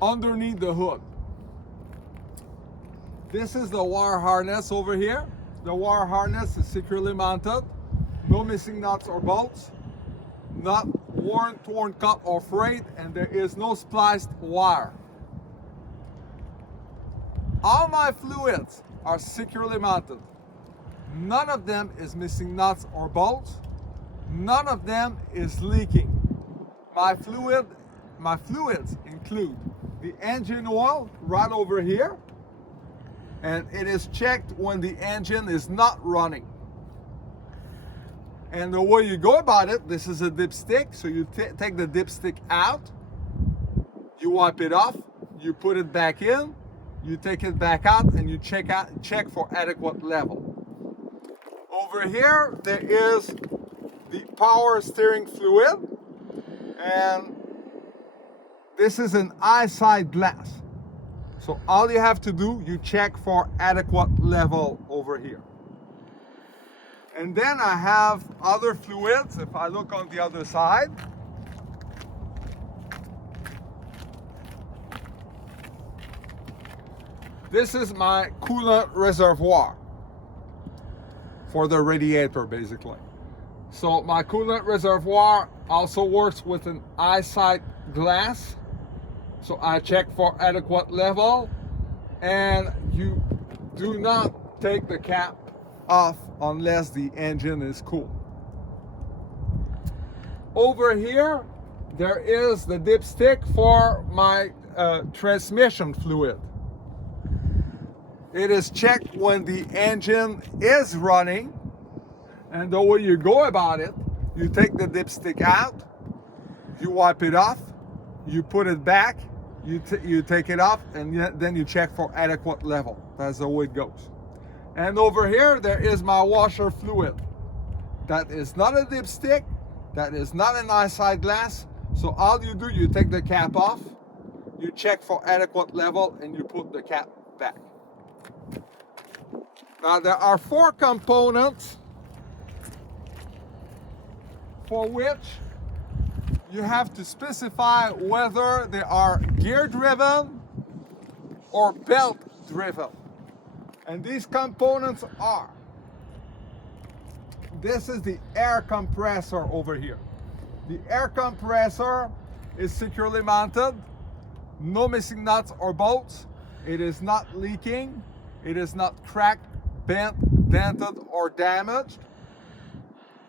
underneath the hood. This is the wire harness over here. The wire harness is securely mounted. No missing nuts or bolts. Not worn, torn, cut, or frayed, and there is no spliced wire. All my fluids are securely mounted. None of them is missing nuts or bolts. None of them is leaking. My fluids include the engine oil right over here, and it is checked when the engine is not running. And the way you go about it, this is a dipstick, so you take the dipstick out, you wipe it off, you put it back in, you take it back out, and you check for adequate level. Over here, there is the power steering fluid, and this is an eyesight glass. So all you have to do, you check for adequate level over here. And then I have other fluids. If I look on the other side, this is my coolant reservoir for the radiator, basically. So my coolant reservoir also works with an eyesight glass. So I check for adequate level, and you do not take the cap off unless the engine is cool. Over here, there is the dipstick for my transmission fluid. It is checked when the engine is running, and the way you go about it, you take the dipstick out, you wipe it off, you put it back, you take it off, and then you check for adequate level. That's the way it goes. And over here, there is my washer fluid. That is not a dipstick, that is not an eyesight glass. So all you do, you take the cap off, you check for adequate level, and you put the cap back. Now there are 4 components for which you have to specify whether they are gear driven or belt driven. And these components are, this is the air compressor over here. The air compressor is securely mounted, no missing nuts or bolts. It is not leaking. It is not cracked, bent, dented, or damaged.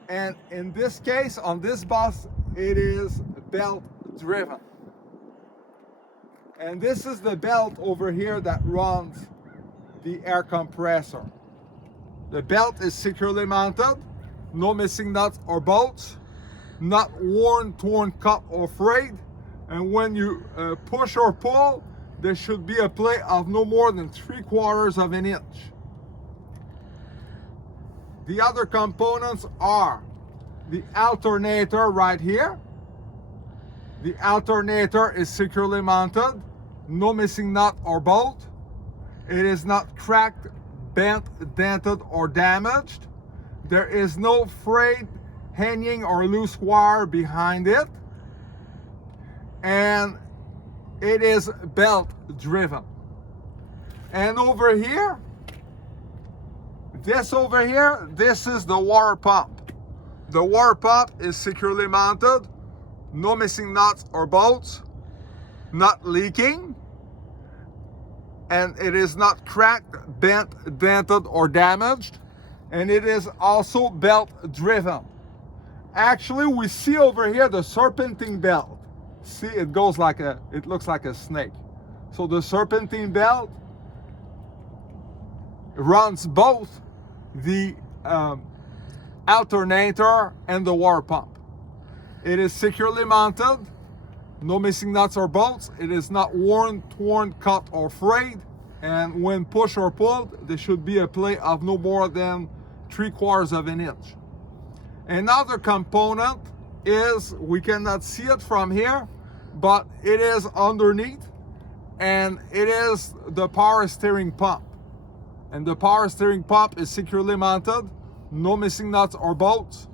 And in this case, on this bus, it is belt driven. And this is the belt over here that runs the air compressor. The belt is securely mounted, no missing nuts or bolts, not worn, torn, cut, or frayed. And when you push or pull, there should be a play of no more than 3/4 of an inch. The other components are the alternator right here. The alternator is securely mounted, no missing nut or bolt. It is not cracked, bent, dented, or damaged. There is no frayed, hanging, or loose wire behind it. And it is belt driven. And over here, this is the water pump. The water pump is securely mounted, no missing nuts or bolts, not leaking, and it is not cracked, bent, dented, or damaged, and it is also belt driven. Actually, we see over here the Serpentine Belt. See, it looks like a snake. So the Serpentine Belt runs both the alternator and the water pump. It is securely mounted, no missing nuts or bolts. It is not worn, torn, cut, or frayed. And when push or pulled, there should be a play of no more than 3/4 of an inch. Another component is, we cannot see it from here, but it is underneath, and it is the power steering pump. And the power steering pump is securely mounted, no missing nuts or bolts,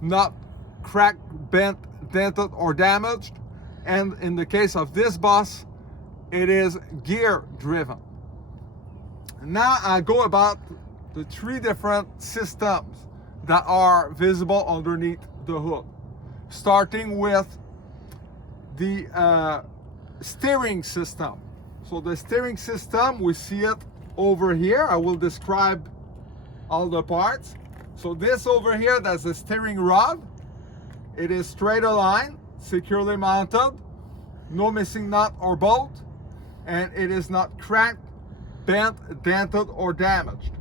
not cracked, bent, dented, or damaged. And in the case of this bus, it is gear driven. Now I go about the 3 different systems that are visible underneath the hood, starting with the steering system. So the steering system, we see it over here. I will describe all the parts. So this over here, that's the steering rod. It is straight aligned, securely mounted, no missing nut or bolt, and it is not cracked, bent, dented, or damaged.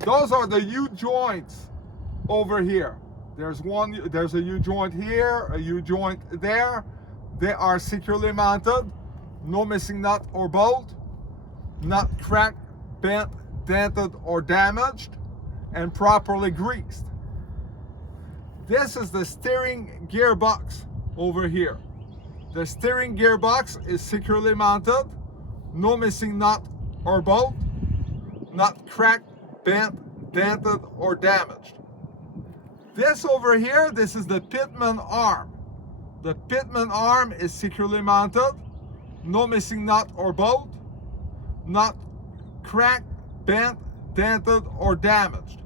Those are the U-joints over here. There's a U-joint here, a U-joint there. They are securely mounted, no missing nut or bolt, not cracked, bent, dented, or damaged, and properly greased. This is the steering gearbox over here. The steering gearbox is securely mounted, no missing nut or bolt, not cracked, bent, dented, or damaged. This over here, this is the Pitman Arm. The Pitman Arm is securely mounted, no missing nut or bolt, not cracked, bent, dented, or damaged.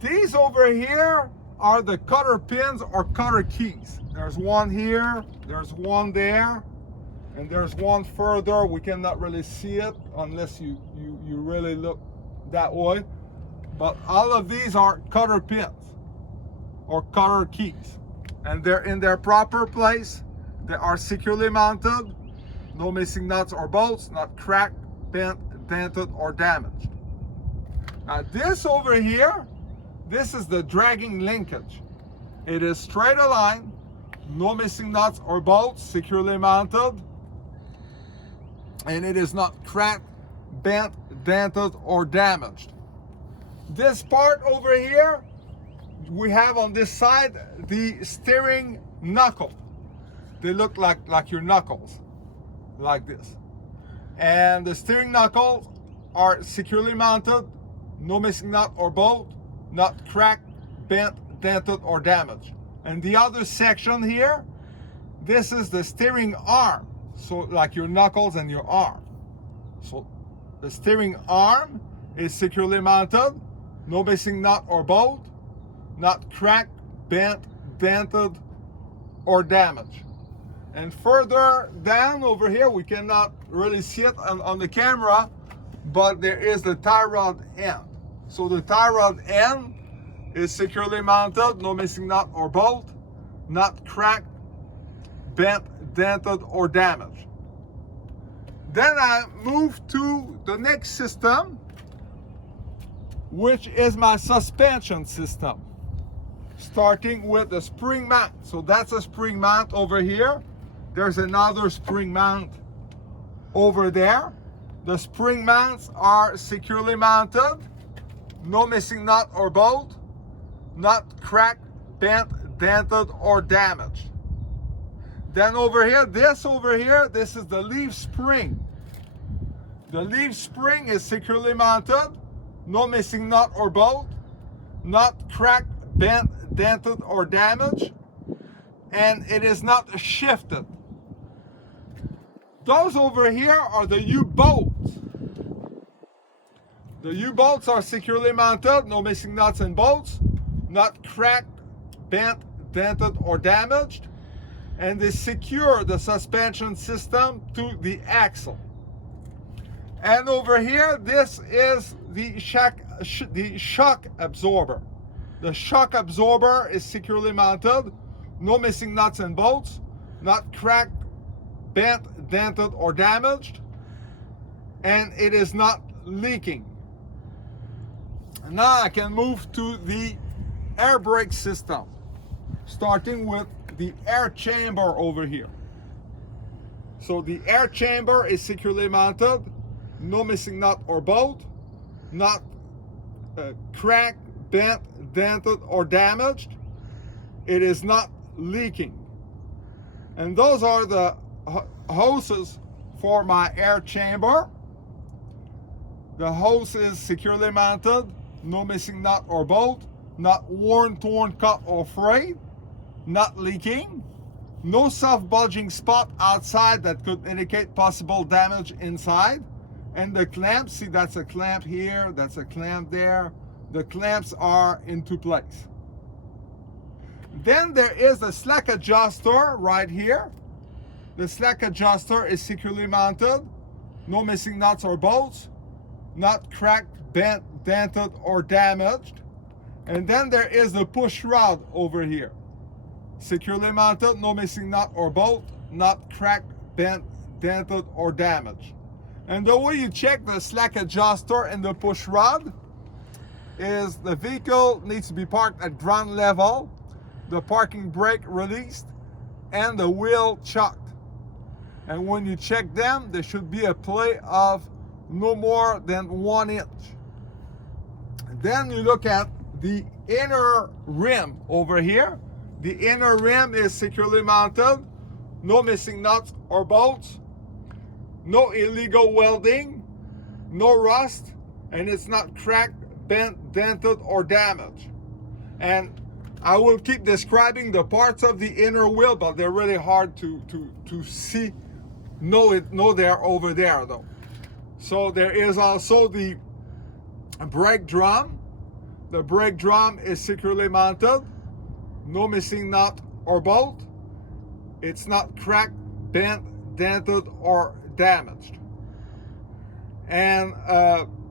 These over here are the cutter pins or cutter keys. There's one here, there's one there, and there's one further. We cannot really see it unless you really look that way. But all of these are cutter pins or cutter keys, and they're in their proper place. They are securely mounted, no missing nuts or bolts, not cracked, bent, dented, or damaged. Now this over here, this is the dragging linkage. It is straight aligned, no missing nuts or bolts, securely mounted, and it is not cracked, bent, dented, or damaged. This part over here, we have on this side the steering knuckle. They look like your knuckles, like this. And the steering knuckles are securely mounted, no missing nut or bolt, not cracked, bent, dented, or damaged. And the other section here, this is the steering arm. So like your knuckles and your arm. So the steering arm is securely mounted, no missing nut or bolt, not cracked, bent, dented, or damaged. And further down over here, we cannot really see it on the camera, but there is the tie rod end. So the tie rod end is securely mounted, no missing nut or bolt, not cracked, bent, dented, or damaged. Then I move to the next system, which is my suspension system, starting with the spring mount. So that's a spring mount over here. There's another spring mount over there. The spring mounts are securely mounted, no missing nut or bolt, not cracked, bent, dented, or damaged. Then over here, this is the leaf spring. The leaf spring is securely mounted, no missing nut or bolt, not cracked, bent, dented, or damaged, and it is not shifted. Those over here are the U-bolts. The U-bolts are securely mounted, no missing nuts and bolts, not cracked, bent, dented, or damaged, and they secure the suspension system to the axle. And over here, this is the shock absorber. The shock absorber is securely mounted, no missing nuts and bolts, not cracked, bent, dented, or damaged, and it is not leaking. Now I can move to the air brake system, starting with the air chamber over here. So the air chamber is securely mounted, no missing nut or bolt, not cracked, bent, dented, or damaged. It is not leaking. And those are the hoses for my air chamber. The hose is securely mounted, no missing nut or bolt, not worn, torn, cut, or frayed, not leaking. No soft bulging spot outside that could indicate possible damage inside. And the clamps, see, that's a clamp here, that's a clamp there. The clamps are into place. Then there is a slack adjuster right here. The slack adjuster is securely mounted. No missing nuts or bolts. Not cracked, bent, dented, or damaged. And then there is the push rod over here. Securely mounted, no missing nut or bolt. Not cracked, bent, dented, or damaged. And the way you check the slack adjuster and the push rod is the vehicle needs to be parked at ground level, the parking brake released, and the wheel chucked. And when you check them, there should be a play of no more than 1 inch. Then you look at the inner rim over here. The inner rim is securely mounted, no missing nuts or bolts, no illegal welding, no rust, and it's not cracked, bent, dented, or damaged. And I will keep describing the parts of the inner wheel, but they're really hard to see. No, they're over there though. So there is also the brake drum. The brake drum is securely mounted, no missing nut or bolt. It's not cracked, bent, dented, or damaged. And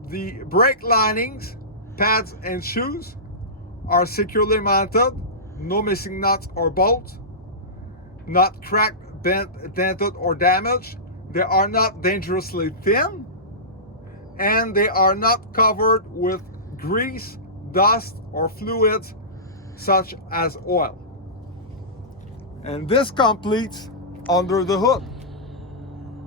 the brake linings, pads, and shoes are securely mounted, no missing nuts or bolts, not cracked, bent, dented, or damaged. They are not dangerously thin, and they are not covered with grease, dust, or fluids such as oil. And this completes under the hood.